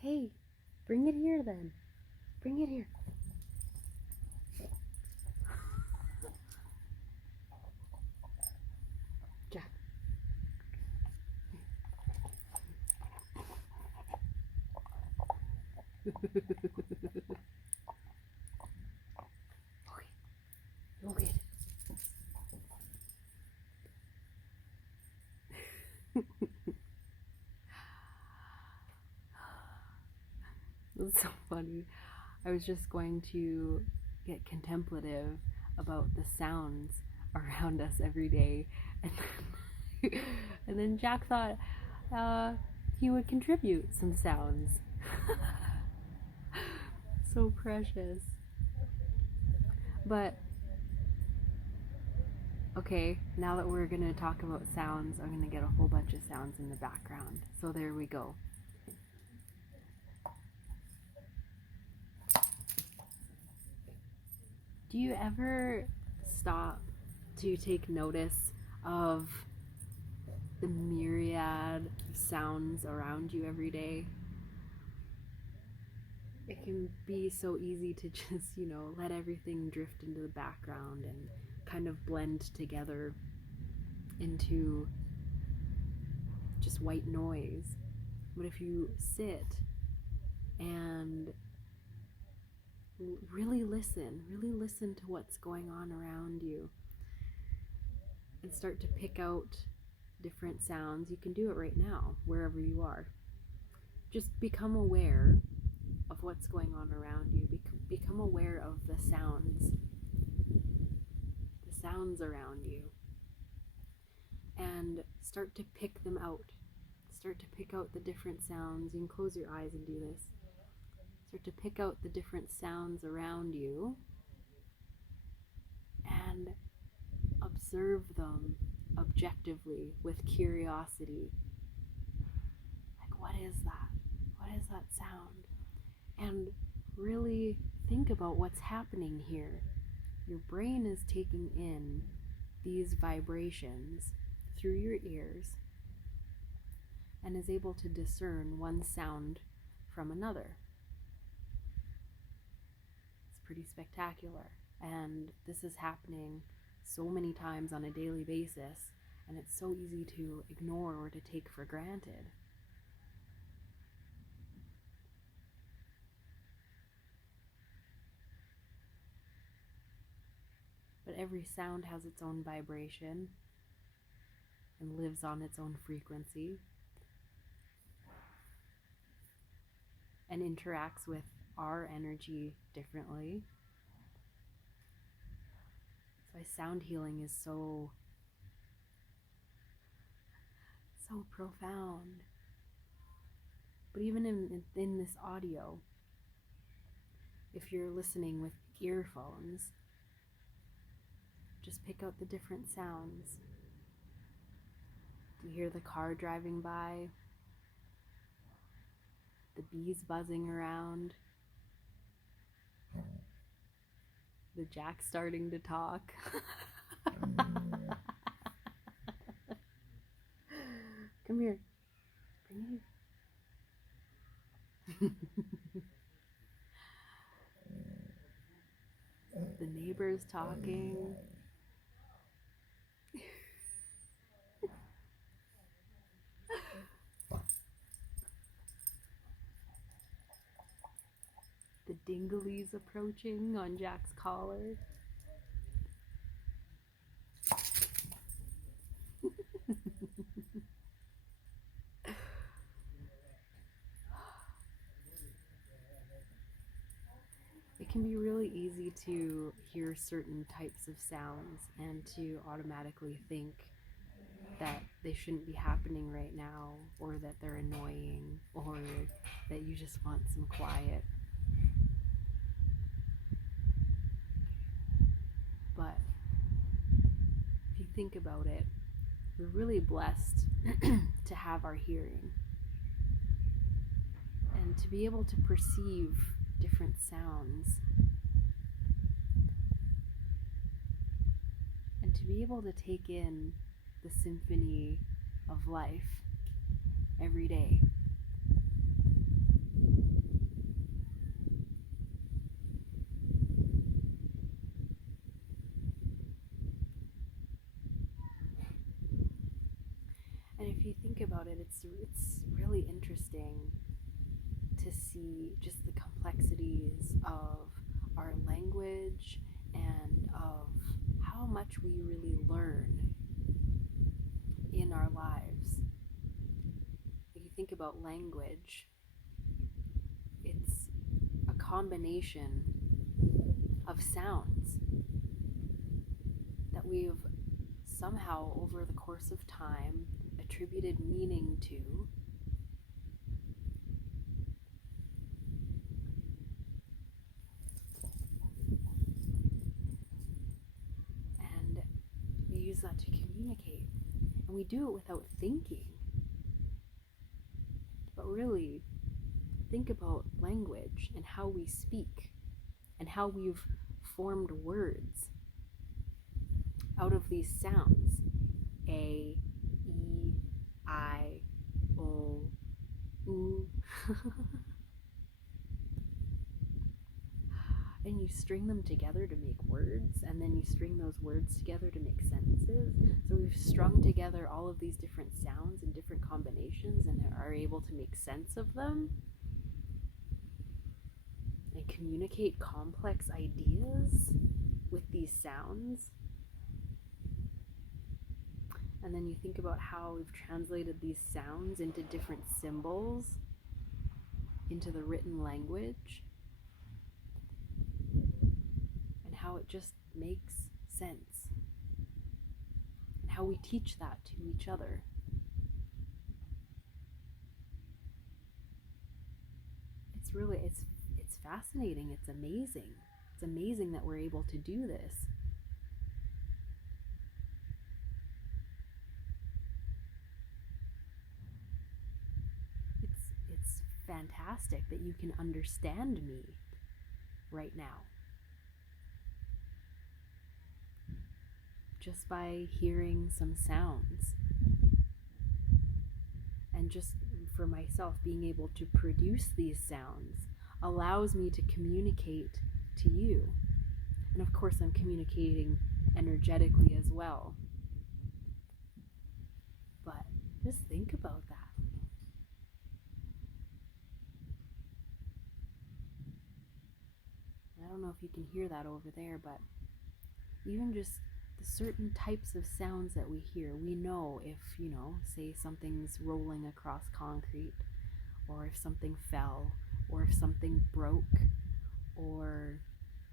Hey, bring it here then. Bring it here. Jack. Okay. That's so funny. I was just going to get contemplative about the sounds around us every day, and then, and then Jack thought he would contribute some sounds. So precious. But okay, now that we're gonna talk about sounds, I'm gonna get a whole bunch of sounds in the background. So there we go. Do you ever stop to take notice of the myriad of sounds around you every day? It can be so easy to just, let everything drift into the background and kind of blend together into just white noise. But if you sit and really listen to what's going on around you and start to pick out different sounds, you can do it right now, wherever you are. Just become aware of what's going on around you. Become aware of the sounds around you, and start to pick them out. Start to pick out the different sounds. You can close your eyes and do this. Start to pick out the different sounds around you and observe them objectively with curiosity. Like, what is that? What is that sound? And really think about what's happening here. Your brain is taking in these vibrations through your ears and is able to discern one sound from another. It's pretty spectacular. And this is happening so many times on a daily basis, and it's so easy to ignore or to take for granted. But every sound has its own vibration and lives on its own frequency and interacts with our energy differently. That's why sound healing is so profound. But even in this audio, if you're listening with earphones, just pick out the different sounds. Do you hear the car driving by? The bees buzzing around? The Jack starting to talk? Come here. Bring it here. The neighbors talking. The dinglies approaching on Jack's collar. It can be really easy to hear certain types of sounds and to automatically think that they shouldn't be happening right now, or that they're annoying, or that you just want some quiet. But if you think about it, we're really blessed to have our hearing and to be able to perceive different sounds. to be able to take in the symphony of life every day. And if you think about it, it's really interesting to see just the complexities of our language and of how much we really learn in our lives. If you think about language, it's a combination of sounds that we've somehow over the course of time attributed meaning to, and we use that to communicate. And we do it without thinking. But really, think about language and how we speak and how we've formed words out of these sounds. A, E, I, O, U. And you string them together to make words, and then you string those words together to make sentences. So we've strung together all of these different sounds and different combinations and are able to make sense of them and communicate complex ideas with these sounds. And then you think about how we've translated these sounds into different symbols, into the written language, and how it just makes sense, and how we teach that to each other. It's fascinating. It's amazing. It's amazing that we're able to do this. It's fantastic that you can understand me right now. Just by hearing some sounds. And just for myself, being able to produce these sounds allows me to communicate to you. And of course, I'm communicating energetically as well. But just think about that. I don't know if you can hear that over there, but even just the certain types of sounds that we hear, we know if, say something's rolling across concrete, or if something fell, or if something broke, or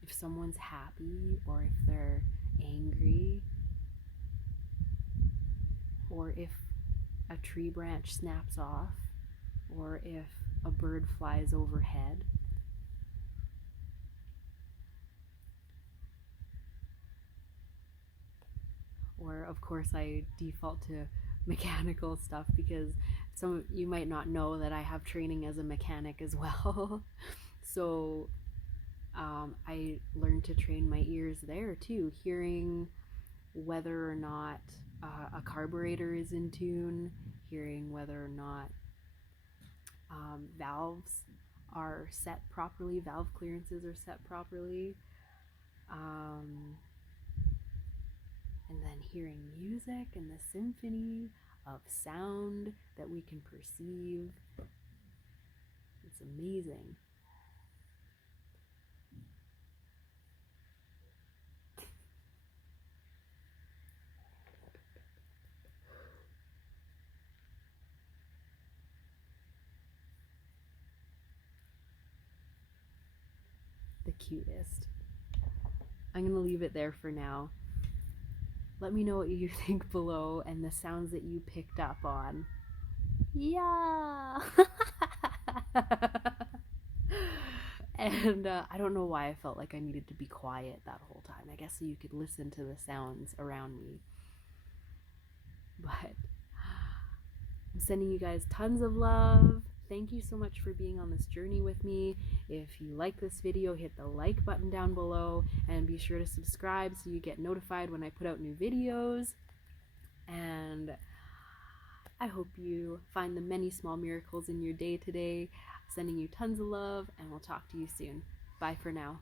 if someone's happy, or if they're angry, or if a tree branch snaps off, or if a bird flies overhead. Or of course I default to mechanical stuff because you might not know that I have training as a mechanic as well. So I learned to train my ears there too, hearing whether or not a carburetor is in tune, hearing whether or not valves are set properly, valve clearances are set properly, and then hearing music and the symphony of sound that we can perceive. It's amazing. The cutest. I'm going to leave it there for now. Let me know what you think below and the sounds that you picked up on. Yeah! And I don't know why I felt like I needed to be quiet that whole time. I guess so you could listen to the sounds around me. But I'm sending you guys tons of love. thank you so much for being on this journey with me. If you like this video, hit the like button down below and be sure to subscribe so you get notified when I put out new videos. And I hope you find the many small miracles in your day today. Sending you tons of love, and we'll talk to you soon. Bye for now.